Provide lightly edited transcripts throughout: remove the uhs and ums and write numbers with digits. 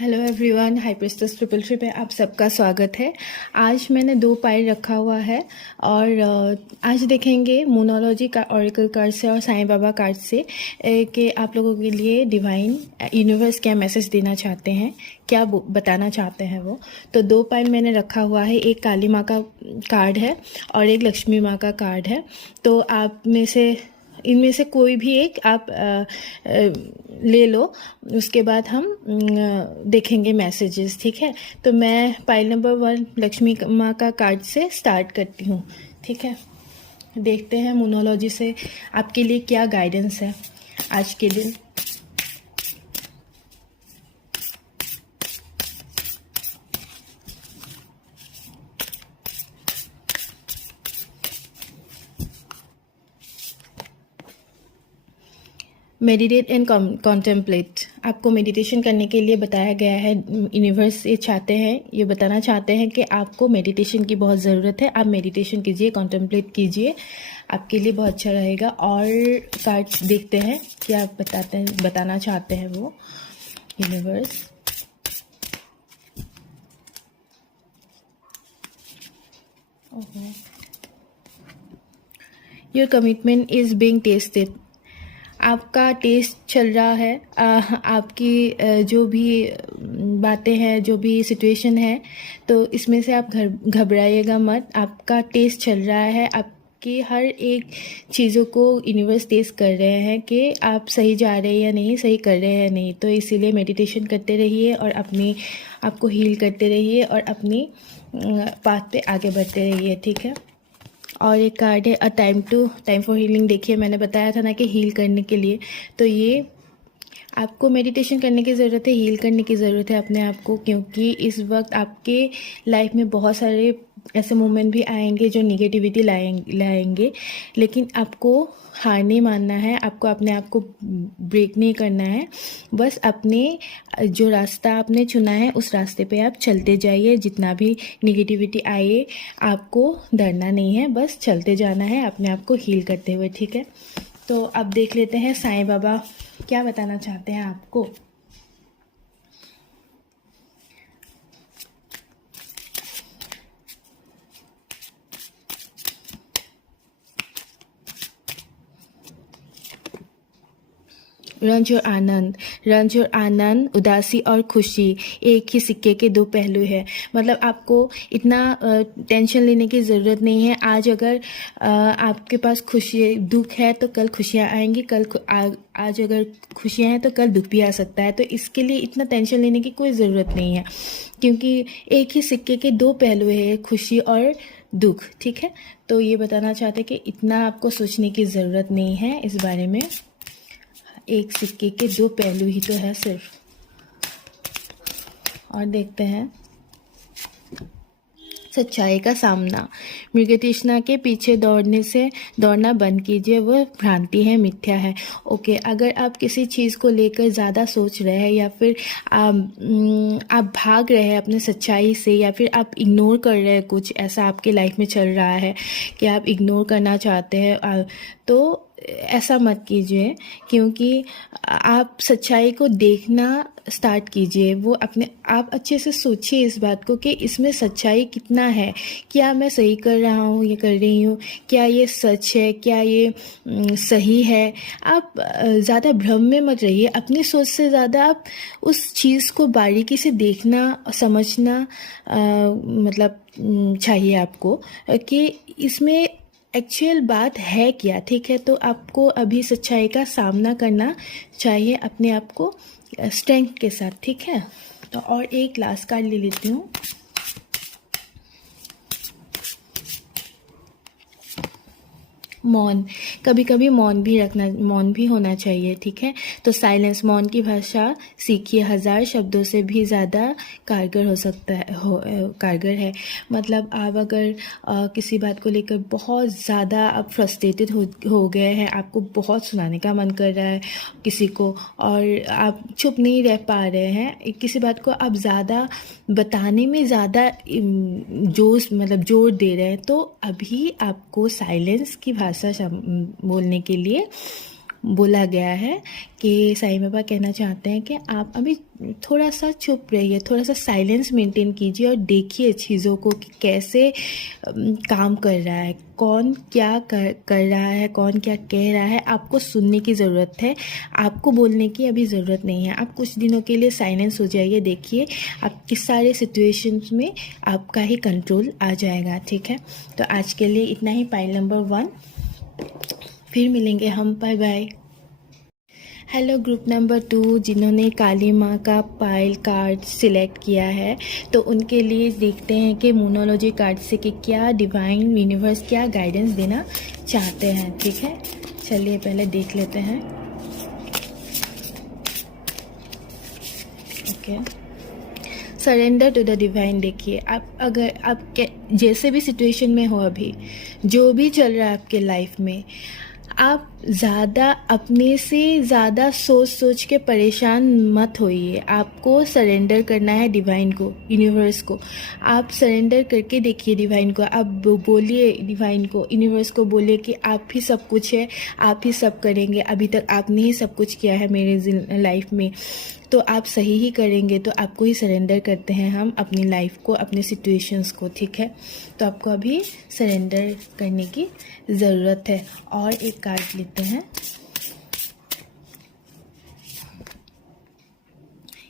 Hello everyone, high priests triple three में आप सबका स्वागत है। आज मैंने 2 पाइल रखा हुआ है और आज देखेंगे मोनोलॉजी का ऑरेकल कार्ड से और साईं बाबा कार्ड से कि आप लोगों के लिए डिवाइन यूनिवर्स क्या मैसेज देना चाहते हैं, क्या बताना चाहते हैं वो। तो 2 पाइल मैंने रखा हुआ है, एक काली माँ का कार्ड है और एक लक्ष्मी माँ का कार्ड है। तो आप में से इनमें से कोई भी एक आप ले लो, उसके बाद हम देखेंगे मैसेजेस, ठीक है। तो मैं पाइल नंबर 1 लक्ष्मी माँ का कार्ड से स्टार्ट करती हूँ, ठीक है। देखते हैं मोनोलॉजी से आपके लिए क्या गाइडेंस है आज के दिन। मेडिटेट एंड कॉन्टेम्पलेट, आपको मेडिटेशन करने के लिए बताया गया है। यूनिवर्स ये चाहते हैं, ये बताना चाहते हैं कि आपको मेडिटेशन की बहुत ज़रूरत है। आप मेडिटेशन कीजिए, कॉन्टेम्पलेट कीजिए, आपके लिए बहुत अच्छा रहेगा। और कार्ड्स देखते हैं क्या बताना चाहते हैं वो universe. Your commitment is being tested, आपका टेस्ट चल रहा है। आपकी जो भी बातें हैं, जो भी सिचुएशन है, तो इसमें से आप घबराइएगा मत। आपका टेस्ट चल रहा है, आपकी हर एक चीज़ों को यूनिवर्स टेस्ट कर रहे हैं कि आप सही जा रहे हैं या नहीं, सही कर रहे हैं नहीं। तो इसीलिए मेडिटेशन करते रहिए और आपको हील करते रहिए और अपनी पाथ पे आगे बढ़ते रहिए, ठीक है। और एक कार्ड है टाइम फॉर हीलिंग। देखिए, मैंने बताया था ना कि हील करने के लिए, तो ये आपको मेडिटेशन करने की ज़रूरत है, हील करने की ज़रूरत है अपने आप को, क्योंकि इस वक्त आपके लाइफ में बहुत सारे ऐसे मोमेंट भी आएंगे जो निगेटिविटी लाएंगे, लेकिन आपको हार नहीं मानना है, आपको अपने आप को ब्रेक नहीं करना है। बस अपने जो रास्ता आपने चुना है उस रास्ते पे आप चलते जाइए। जितना भी निगेटिविटी आए, आपको डरना नहीं है, बस चलते जाना है अपने आप को हील करते हुए, ठीक है। तो अब देख लेते हैं साईं बाबा क्या बताना चाहते हैं आपको। रंज और आनंद, रंज और आनंद, उदासी और खुशी एक ही सिक्के के 2 पहलू है। मतलब आपको इतना टेंशन लेने की ज़रूरत नहीं है। आज अगर आपके पास खुशी दुख है तो कल खुशियाँ आएंगी, आज अगर खुशियाँ हैं तो कल दुख भी आ सकता है। तो इसके लिए इतना टेंशन लेने की कोई ज़रूरत नहीं है, क्योंकि एक ही सिक्के के 2 पहलू है, खुशी और दुख, ठीक है। तो ये बताना चाहते कि इतना आपको सोचने की ज़रूरत नहीं है इस बारे में। एक सिक्के के 2 पहलू ही तो है सिर्फ। और देखते हैं सच्चाई का सामना। मृग तृष्णा के पीछे दौड़ना बंद कीजिए, वो भ्रांति है, मिथ्या है। ओके, अगर आप किसी चीज़ को लेकर ज़्यादा सोच रहे हैं या फिर आप भाग रहे हैं अपने सच्चाई से, या फिर आप इग्नोर कर रहे हैं, कुछ ऐसा आपके लाइफ में चल रहा है कि आप इग्नोर करना चाहते हैं, तो ऐसा मत कीजिए, क्योंकि आप सच्चाई को देखना स्टार्ट कीजिए। वो आप अच्छे से सोचिए इस बात को कि इसमें सच्चाई कितना है, क्या मैं सही कर रहा हूँ, ये कर रही हूँ, क्या ये सच है, क्या ये सही है। आप ज़्यादा भ्रम में मत रहिए, अपनी सोच से ज़्यादा आप उस चीज़ को बारीकी से देखना, समझना मतलब चाहिए आपको कि इसमें एक्चुअल बात है क्या, ठीक है। तो आपको अभी सच्चाई का सामना करना चाहिए अपने आप को स्ट्रेंथ के साथ, ठीक है। तो और एक लास्ट कार्ड ले लेती हूँ। मौन, कभी कभी मौन भी होना चाहिए, ठीक है। तो साइलेंस, मौन की भाषा सीखिए, 1000 शब्दों से भी ज़्यादा कारगर हो सकता है, कारगर है। मतलब आप अगर किसी बात को लेकर बहुत ज़्यादा आप फ्रस्ट्रेटेड हो गए हैं, आपको बहुत सुनाने का मन कर रहा है किसी को, और आप चुप नहीं रह पा रहे हैं, किसी बात को आप ज़्यादा बताने में ज़्यादा जोर दे रहे हैं, तो अभी आपको साइलेंस की भाषा बोलने के लिए बोला गया है कि साईं बाबा कहना चाहते हैं कि आप अभी थोड़ा सा चुप रहिए, थोड़ा सा साइलेंस मेंटेन कीजिए और देखिए चीज़ों को कि कैसे काम कर रहा है, कौन क्या कर रहा है, कौन क्या कह रहा है। आपको सुनने की ज़रूरत है, आपको बोलने की अभी ज़रूरत नहीं है। आप कुछ दिनों के लिए साइलेंस हो जाइए, देखिए आपकी सारे सिचुएशंस में आपका ही कंट्रोल आ जाएगा। ठीक है, तो आज के लिए इतना ही, पाइल नंबर 1। फिर मिलेंगे हम, bye bye. Hello group number 2, जिन्होंने काली माँ का पाइल कार्ड सिलेक्ट किया है, तो उनके लिए देखते हैं कि मोनोलॉजी कार्ड से कि क्या डिवाइन यूनिवर्स क्या गाइडेंस देना चाहते हैं। ठीक है, चलिए पहले देख लेते हैं। Okay, surrender to the divine. देखिए, आप अगर आप जैसे भी सिचुएशन में हो, अभी जो भी चल रहा है आपके लाइफ में, आप ज़्यादा अपने से ज़्यादा सोच के परेशान मत होइए। आपको सरेंडर करना है डिवाइन को, यूनिवर्स को। आप सरेंडर करके देखिए डिवाइन को, आप बोलिए डिवाइन को, यूनिवर्स को बोलिए कि आप ही सब कुछ है, आप ही सब करेंगे। अभी तक आपने ही सब कुछ किया है मेरे लाइफ में, तो आप सही ही करेंगे। तो आपको ही सरेंडर करते हैं हम, अपनी लाइफ को, अपने सिचुएशंस को। ठीक है, तो आपको अभी सरेंडर करने की ज़रूरत है। और एक कार्ड लेते हैं,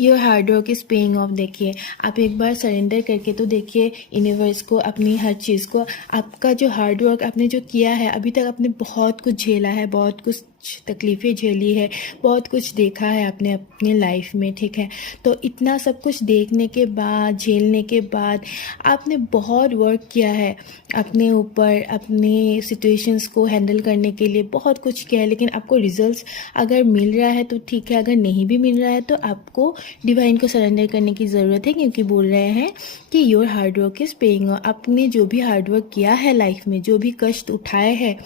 your hard work is paying off. देखिए, आप एक बार सरेंडर करके तो देखिए यूनिवर्स को, अपनी हर चीज़ को। आपका जो हार्ड वर्क आपने जो किया है, अभी तक आपने बहुत कुछ झेला है, बहुत कुछ तकलीफ़ें झेली है, बहुत कुछ देखा है आपने अपनी लाइफ में। ठीक है, तो इतना सब कुछ देखने के बाद, झेलने के बाद, आपने बहुत वर्क किया है अपने ऊपर, अपने सिचुएशंस को हैंडल करने के लिए बहुत कुछ किया है। लेकिन आपको रिजल्ट्स अगर मिल रहा है तो ठीक है, अगर नहीं भी मिल रहा है तो आपको डिवाइन को सरेंडर करने की ज़रूरत है, क्योंकि बोल रहे हैं कि your hard work is paying off. आपने जो भी हार्ड वर्क किया है लाइफ में, जो भी कष्ट उठाए हैं,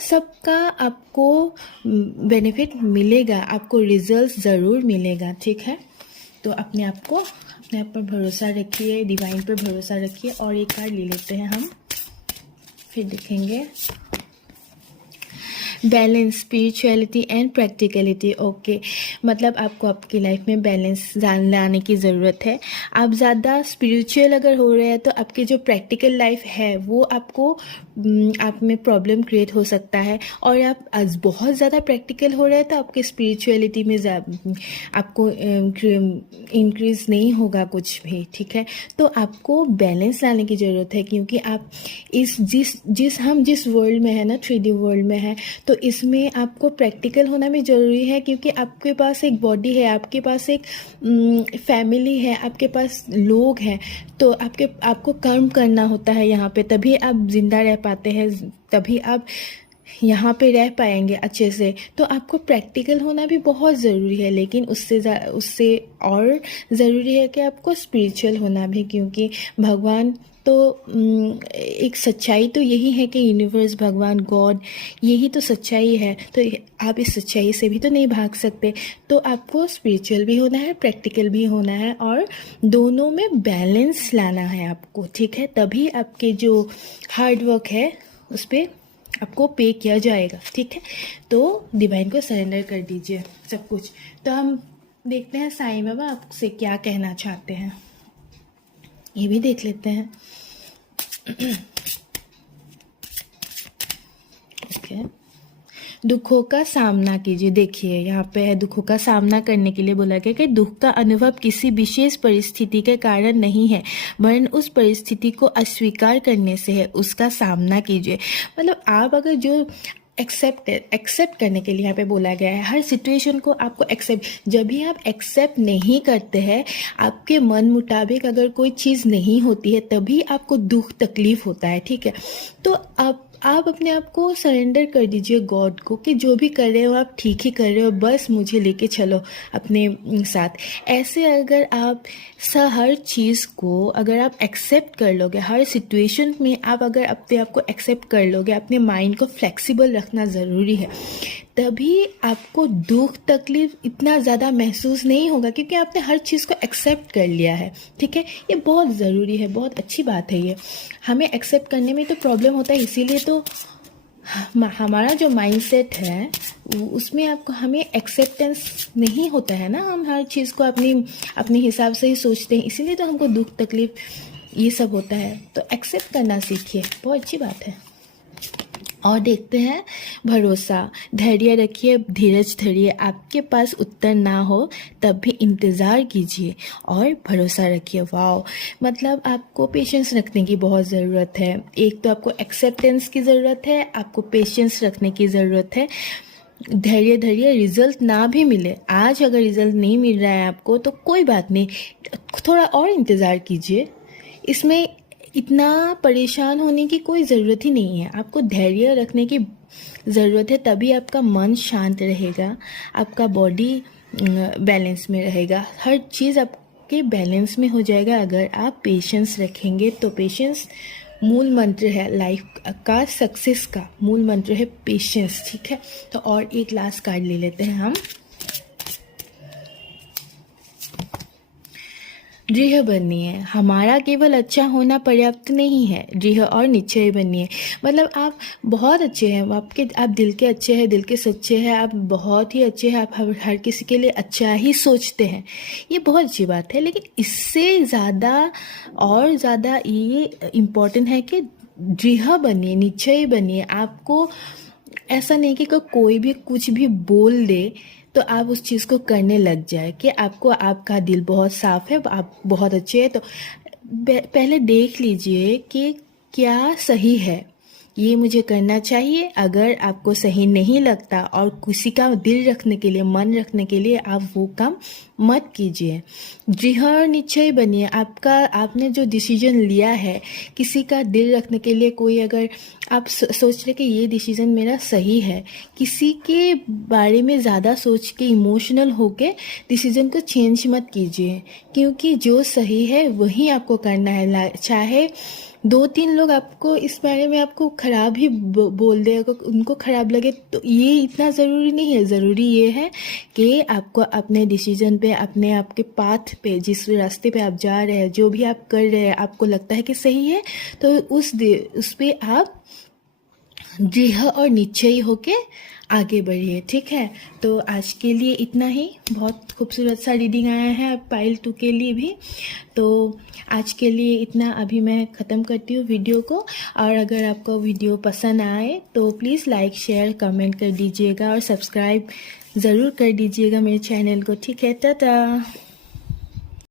सबका आपको बेनिफिट मिलेगा, आपको रिजल्ट ज़रूर मिलेगा। ठीक है, तो अपने आप पर भरोसा रखिए, डिवाइन पर भरोसा रखिए। और एक कार्ड ले लेते हैं हम, फिर देखेंगे। Balance, spirituality and practicality. Okay, मतलब आपको आपकी लाइफ में बैलेंस लाने की ज़रूरत है। आप ज़्यादा स्पिरिचुअल अगर हो रहे हैं तो आपकी जो प्रैक्टिकल लाइफ है वो आपको आप में प्रॉब्लम क्रिएट हो सकता है। और आप बहुत ज़्यादा प्रैक्टिकल हो रहे हैं तो आपके स्पिरिचुअलिटी में आपको इंक्रीज नहीं होगा कुछ भी। ठीक है, तो आपको बैलेंस लाने की ज़रूरत है, क्योंकि आप हम जिस वर्ल्ड में है ना, 3D वर्ल्ड में है, तो इसमें आपको प्रैक्टिकल होना भी ज़रूरी है, क्योंकि आपके पास एक बॉडी है, आपके पास एक फैमिली है, आपके पास लोग हैं, तो आपको कर्म करना होता है यहाँ पे, तभी आप जिंदा रह पाते हैं, तभी आप यहाँ पे रह पाएंगे अच्छे से। तो आपको प्रैक्टिकल होना भी बहुत ज़रूरी है, लेकिन उससे और ज़रूरी है कि आपको स्पिरिचुअल होना भी, क्योंकि भगवान तो एक सच्चाई तो यही है कि यूनिवर्स, भगवान, गॉड, यही तो सच्चाई है। तो आप इस सच्चाई से भी तो नहीं भाग सकते। तो आपको स्पिरिचुअल भी होना है, प्रैक्टिकल भी होना है, और दोनों में बैलेंस लाना है आपको। ठीक है, तभी आपके जो हार्ड वर्क है उस पर आपको पे किया जाएगा। ठीक है, तो डिवाइन को सरेंडर कर दीजिए सब कुछ। तो हम देखते हैं साईं बाबा आपसे क्या कहना चाहते हैं, ये भी देख लेते हैं। ओके, दुखों का सामना कीजिए। देखिए यहाँ पे है, दुखों का सामना करने के लिए बोला गया कि दुख का अनुभव किसी विशेष परिस्थिति के कारण नहीं है, वरन उस परिस्थिति को अस्वीकार करने से है, उसका सामना कीजिए। मतलब आप अगर जो एक्सेप्ट करने के लिए यहाँ पे बोला गया है, हर सिचुएशन को आपको एक्सेप्ट। जब भी आप एक्सेप्ट नहीं करते हैं, आपके मन मुताबिक अगर कोई चीज़ नहीं होती है, तभी आपको दुख तकलीफ होता है। ठीक है, तो आप अपने आप को सरेंडर कर दीजिए गॉड को कि जो भी कर रहे हो आप ठीक ही कर रहे हो, बस मुझे लेके चलो अपने साथ। ऐसे अगर आप हर चीज़ को अगर आप एक्सेप्ट कर लोगे, हर सिचुएशन में आप अगर अपने आप को एक्सेप्ट कर लोगे, अपने माइंड को फ्लेक्सिबल रखना ज़रूरी है, तभी आपको दुख तकलीफ इतना ज़्यादा महसूस नहीं होगा, क्योंकि आपने हर चीज़ को एक्सेप्ट कर लिया है। ठीक है, ये बहुत ज़रूरी है, बहुत अच्छी बात है ये। हमें एक्सेप्ट करने में तो प्रॉब्लम होता है, इसीलिए तो हमारा जो माइंडसेट है उसमें आपको हमें एक्सेप्टेंस नहीं होता है ना, हम हर चीज़ को अपने हिसाब से ही सोचते हैं, इसीलिए तो हमको दुख तकलीफ ये सब होता है। तो एक्सेप्ट करना सीखिए, बहुत अच्छी बात है। और देखते हैं भरोसा, धैर्य रखिए, धीरज धरिए, आपके पास उत्तर ना हो तब भी इंतज़ार कीजिए और भरोसा रखिए। वाह, मतलब आपको पेशेंस रखने की बहुत ज़रूरत है। एक तो आपको एक्सेप्टेंस की ज़रूरत है, आपको पेशेंस रखने की ज़रूरत है। धैर्य धरिए, रिजल्ट ना भी मिले, आज अगर रिजल्ट नहीं मिल रहा है आपको तो कोई बात नहीं, थोड़ा और इंतज़ार कीजिए। इसमें इतना परेशान होने की कोई ज़रूरत ही नहीं है, आपको धैर्य रखने की ज़रूरत है, तभी आपका मन शांत रहेगा, आपका बॉडी बैलेंस में रहेगा, हर चीज़ आपके बैलेंस में हो जाएगा अगर आप पेशेंस रखेंगे। तो पेशेंस मूल मंत्र है लाइफ का, सक्सेस का मूल मंत्र है पेशेंस, ठीक है। तो और एक लास्ट कार्ड ले लेते हैं हम। दृढ़ बनिए, हमारा केवल अच्छा होना पर्याप्त नहीं है, दृढ़ और निश्चय बनिए। मतलब आप बहुत अच्छे हैं, आप दिल के अच्छे हैं, दिल के सच्चे हैं, आप बहुत ही अच्छे हैं, आप हर किसी के लिए अच्छा ही सोचते हैं, ये बहुत अच्छी बात है। लेकिन इससे ज़्यादा और ज़्यादा ये इम्पोर्टेंट है कि दृढ़ बनिए, निश्चय बनिए। आपको ऐसा नहीं कि कोई भी कुछ भी बोल दे तो आप उस चीज़ को करने लग जाए, कि आपको आपका दिल बहुत साफ है, आप बहुत अच्छे हैं। तो पहले देख लीजिए कि क्या सही है, ये मुझे करना चाहिए। अगर आपको सही नहीं लगता और किसी का दिल रखने के लिए, मन रखने के लिए आप वो काम मत कीजिए। दृढ़ निश्चय बनिए, आपने जो डिसीजन लिया है, किसी का दिल रखने के लिए, कोई अगर आप सोच रहे कि ये डिसीजन मेरा सही है, किसी के बारे में ज़्यादा सोच के इमोशनल होके डिसीजन को चेंज मत कीजिए, क्योंकि जो सही है वही आपको करना है। चाहे 2-3 लोग आपको इस बारे में आपको ख़राब ही बोल दे, अगर उनको ख़राब लगे तो ये इतना ज़रूरी नहीं है। ज़रूरी ये है कि आपको अपने डिसीजन पे, अपने आपके पाथ पे, जिस रास्ते पे आप जा रहे हैं, जो भी आप कर रहे हैं, आपको लगता है कि सही है, तो उस पे आप दृढ़ और निश्चयी होके आगे बढ़िए, ठीक है। तो आज के लिए इतना ही, बहुत खूबसूरत सा रीडिंग आया है पाइल 2 के लिए भी। तो आज के लिए इतना, अभी मैं ख़त्म करती हूँ वीडियो को। और अगर आपको वीडियो पसंद आए तो प्लीज़ लाइक, शेयर, कमेंट कर दीजिएगा और सब्सक्राइब ज़रूर कर दीजिएगा मेरे चैनल को, ठीक है। टाटा।